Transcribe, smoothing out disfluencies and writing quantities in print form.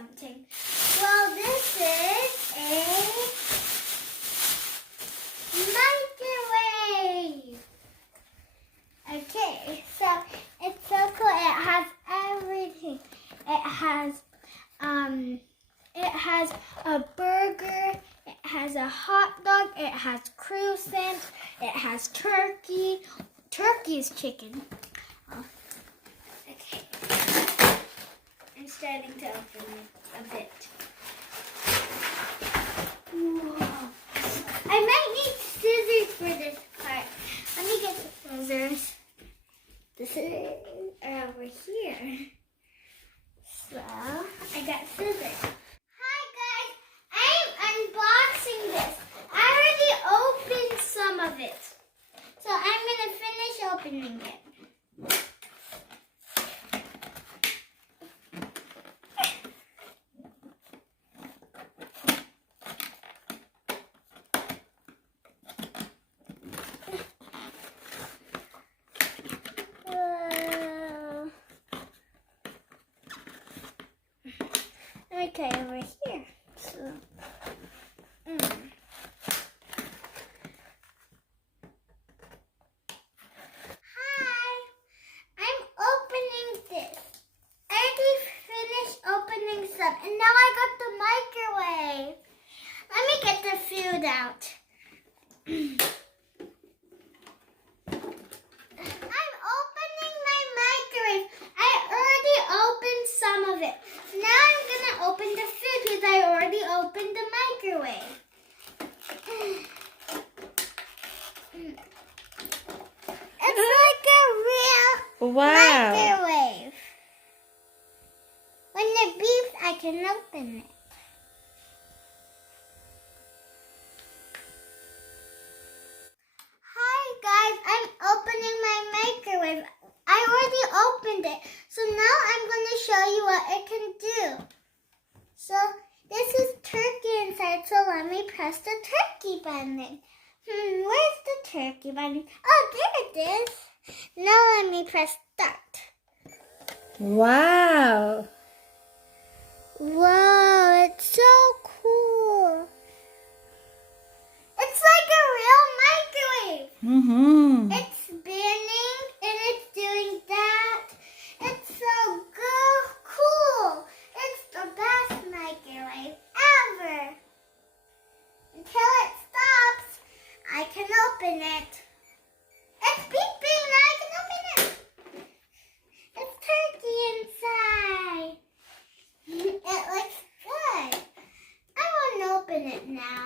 something. Well, this is a microwave. Okay, so it's so cool. It has everything. It has a burger. It has a hot dog. It has croissants. It has turkey. Turkey is chicken. Oh, okay. I'm starting to open it a bit. Whoa. I might need scissors for this part. Let me get the scissors. The scissors are over here. So, I got scissors. Hi guys, I'm unboxing this. I already opened some of it. So I'm going to finish opening it. Okay, over here. So, Hi, I'm opening this. I already finished opening some, and now I got the microwave. Let me get the food out. I'm opening my microwave. I already opened some of it. Now I'm gonna open the food because I already opened the microwave. It's like a real microwave. When it beeps, I can open it. Hi guys, I'm opening my microwave. I already opened it. So now I'm going to show you what it can do. So this is turkey inside, so let me press the turkey button. Where's the turkey button? Oh, there it is. Now let me press start. Wow. Wow, it's so cool. It's like a real microwave. Mm-hmm. It's spinning and it's doing that. It's so cool. It's the best microwave ever. Until it stops, I can open it. It's beeping and I can open it. It's turkey inside. It looks good. I want to open it now.